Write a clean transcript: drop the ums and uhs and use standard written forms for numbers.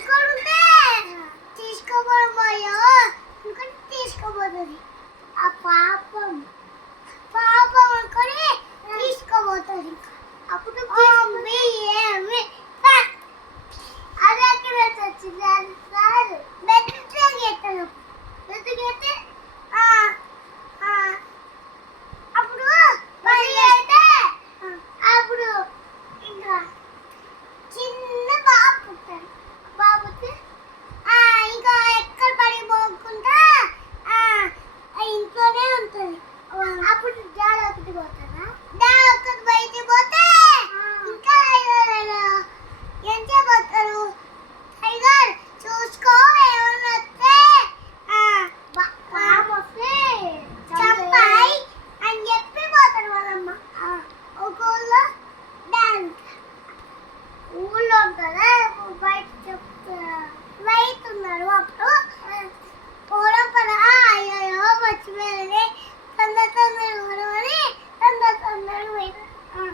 ఉంచుకుంటే తీసుకోబోయో ఇంకొకటి తీసుకోబోతుంది. ఆ పాపం పాపం అనుకొని తీసుకోబోతుంది. అప్పుడు ఏమి అది అక్కడ వచ్చింది సార్ మెత్తగెత్తాను. మెత్తగెత్తే అప్పుడు మరి అయితే అప్పుడు ఇంకా చిన్న బాబు పుట్టాడు. బాబుకి ఇంకా ఎక్కడ పడిపోకుండా ఇంట్లోనే ఉంటుంది. అప్పుడు డాడీ ఒకటి పోతారా, డాడీ ఒకటి బయటికి పోతే ఇంకా ఎంత పోతారు. టైగర్ చూసుకో ఏమన్నా వస్తే చంపాయి అని చెప్పి పోతారు వాళ్ళమ్మ. ఒక ఊళ్ళో డాడీ ఊళ్ళో ఉంటుందా బయట చెప్తారు రైతు ఉన్నారు. అప్పుడు పొలం పద అయ్యో మర్చిపోయారని తొందర తొందర ఊరు అని తొందర తొందర పోయినారు.